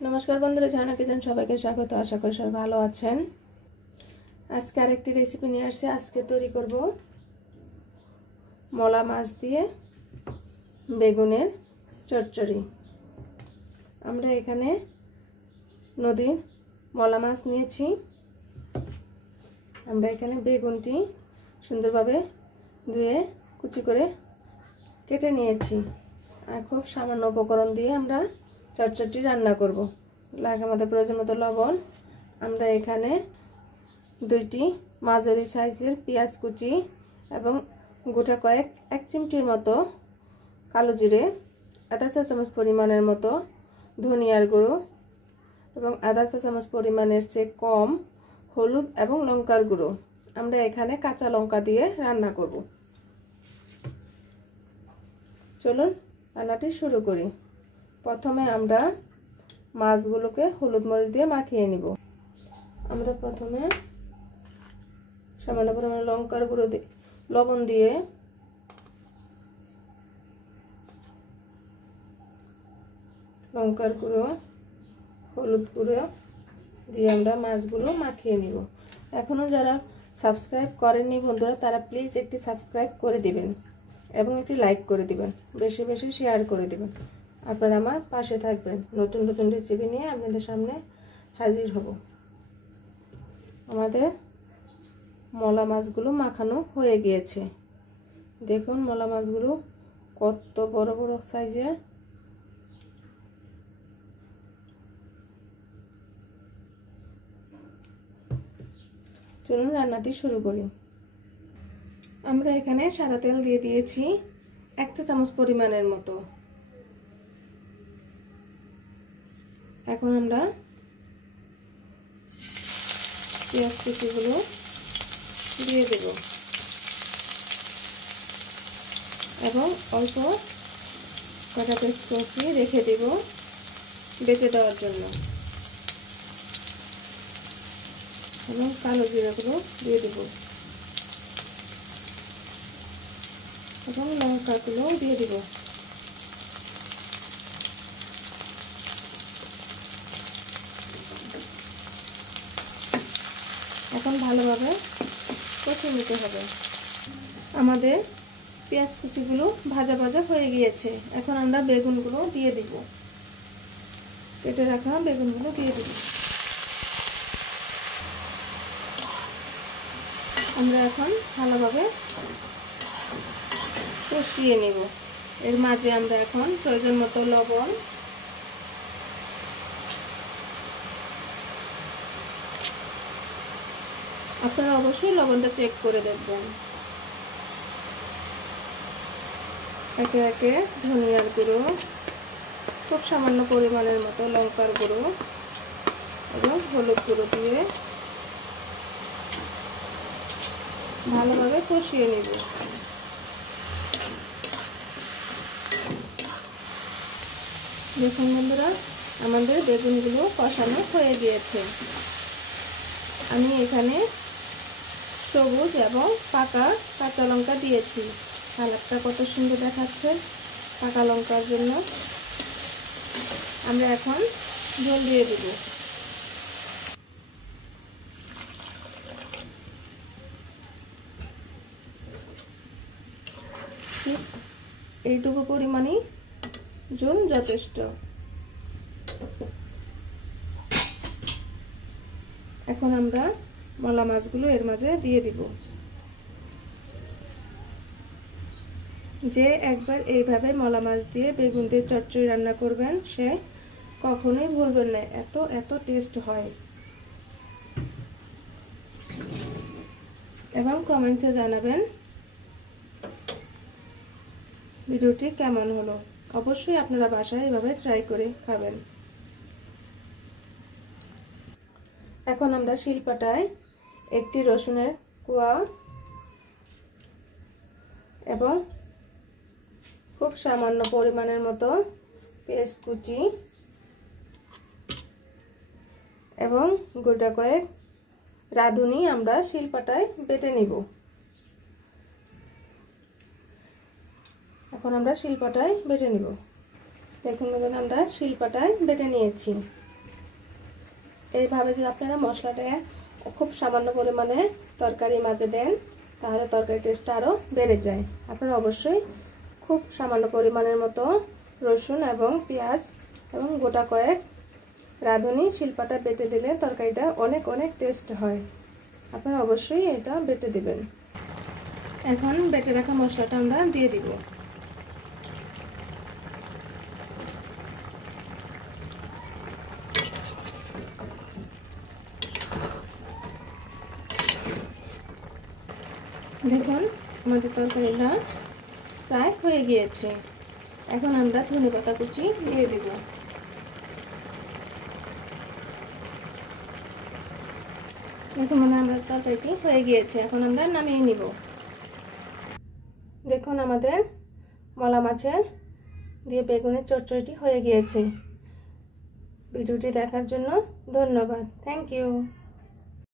नमस्कार बंधुरा झाना किचेन सबाइके स्वागत। आशा करी सबाई भालो आछेन। आजके आरेकटी रेसिपि निये आसछि। आजके तैरि करब मला माछ दिये बेगुनेर चच्चड़ि। आमरा एखाने नदीर मला माछ नियेछि। आमरा एखाने बेगुनटी सुंदरभावे धुए कुचि करे केटे नियेछि आर खूब सामान्य उपकरण दिए आमरा चच्चड़ि रान्ना करब। लागे आमादेर प्रयोजन मतो लवण। आमरा एखाने दुइटी माझारि साइजेर पेंयाज कुचि एबं गोटा कयेक एक चिमटिर मतो कालो जिरे, आधा चा चामच परिमाणेर मतो धनियार गुঁড়ো एबं आधा चा चामच परिमाणेर चेয়ে कम हलुद एबं लंकार गुঁড়ো। आमरा एखाने काঁচা लंका दिए रान्ना करब। चलुन रान्नाटी शुरू करी। प्रथमे आमरा माछगुलोके हलुद मरिच दिए माखिए निब। आमरा प्रथमे सामान्य परिमाणे लंकार गुঁড়ো लवण दिए लंकार गुঁড়ো हलुद गुঁড়ো दिए आमरा माछगुलो माखिए निब। एखोनो जारा सबस्क्राइब करेननि बंधुरा तारा प्लिज एकटी सबस्क्राइब करे दिबेन एबं एकटी लाइक करे दिबेन, बेशी बेशी शेयार करे दिबेन। আপনারা আমার পাশে থাকবেন। নতুন নতুন রেসিপি নিয়ে আপনাদের সামনে হাজির হব। আমাদের মলা মাছগুলো মাখানো হয়ে গিয়েছে। দেখুন মলা মাছগুলো কত বড় বড় সাইজের। চলুন রান্নাটি শুরু করি। আমরা এখানে সাদা তেল দিয়ে দিয়েছি 1 চা চামচ পরিমাণের মতো। এখন আমরা পেঁয়াজ কুচিগুলো দিয়ে দেব এবং অল্প কাঁচা পেঁয়াজ কুচি রেখে দেব বেটে দেওয়ার জন্য এবং কালো জিরাগুলো দিয়ে দেব এবং লঙ্কাগুলো দিয়ে দেব। এখন ভালোভাবে কষিয়ে নিতে হবে। আমাদের পেঁয়াজ কুচিগুলো ভাজা ভাজা হয়ে গিয়েছে। এখন আমরা বেগুনগুলো দিয়ে দিব। কেটে রাখা বেগুনগুলো দিয়ে দিব। আমরা এখন ভালোভাবে কষিয়ে নেব। এর মাঝে আমরা এখন প্রয়োজন মতো লবণ, আপনারা অবশ্যই লবণটা চেক করে দেখবেন। একে একে ধনিয়ার গুঁড়ো, খুব সামান্য পরিমাণের মতো লঙ্কার গুঁড়ো এবং হলুদ গুঁড়ো দিয়ে ভালোভাবে কষিয়ে নেব। দেখুন বন্ধুরা, আমাদের বেগুনগুলো কষানো হয়ে গিয়েছে। আমি এখানে সবুজ এবং পাকা কাঁচা লঙ্কা দিয়েছি। কালারটা কত সুন্দর দেখাচ্ছে পাকা লঙ্কার জন্য। আমরা এখন ঝোল দিয়ে দেব। এইটুকু পরিমাণই ঝোল যথেষ্ট। এখন আমরা মলা মাছগুলো এর মাঝে দিয়ে দিব। যে একবার এইভাবে মলা মাছ দিয়ে বেগুন দিয়ে চচ্চড়ি রান্না করবেন সে কখনোই ভুলবেন না। এত এত টেস্ট হয়। এবং কমেন্টে জানাবেন ভিডিওটি কেমন হলো। অবশ্যই আপনারা বাসায় এভাবে ট্রাই করে খাবেন। এখন আমরা শিলপাটায় একটি রসুনের কোয়া এবং খুব সামান্য পরিমাণের মতো পেঁয়াজ কুচি এবং গোটা কয়েক রাঁধুনি আমরা শিলপাটায় বেটে নিব। এখন আমরা শিলপাটায় বেটে নিব। দেখুন আমরা শিলপাটায় বেটে নিয়েছি। এইভাবে যে আপনারা মশলাটা খুব সামান্য পরিমাণে তরকারি মাঝে দেন তাহলে তরকারি টেস্টটা আরও বেড়ে যায়। আপনারা অবশ্যই খুব সামান্য পরিমাণের মতো রসুন এবং পেঁয়াজ এবং গোটা কয়েক রাঁধুনি শিলপাটা বেটে দিলে তরকারিটা অনেক অনেক টেস্ট হয়। আপনারা অবশ্যই এটা বেটে দিবেন। এখন বেটে রাখা মশলাটা আমরা দিয়ে দিব। দেখুন আমাদের তরকারিটা প্রায় হয়ে গিয়েছে। এখন আমরা ধনেপাতা কুচি দিয়ে দেব। দেখুন আমাদের তরকারিটি হয়ে গিয়েছে, এখন আমরা নামিয়ে নিব। দেখুন আমাদের মলা মাছের দিয়ে বেগুনের চচ্চড়িটি হয়ে গিয়েছে। ভিডিওটি দেখার জন্য ধন্যবাদ। Thank you.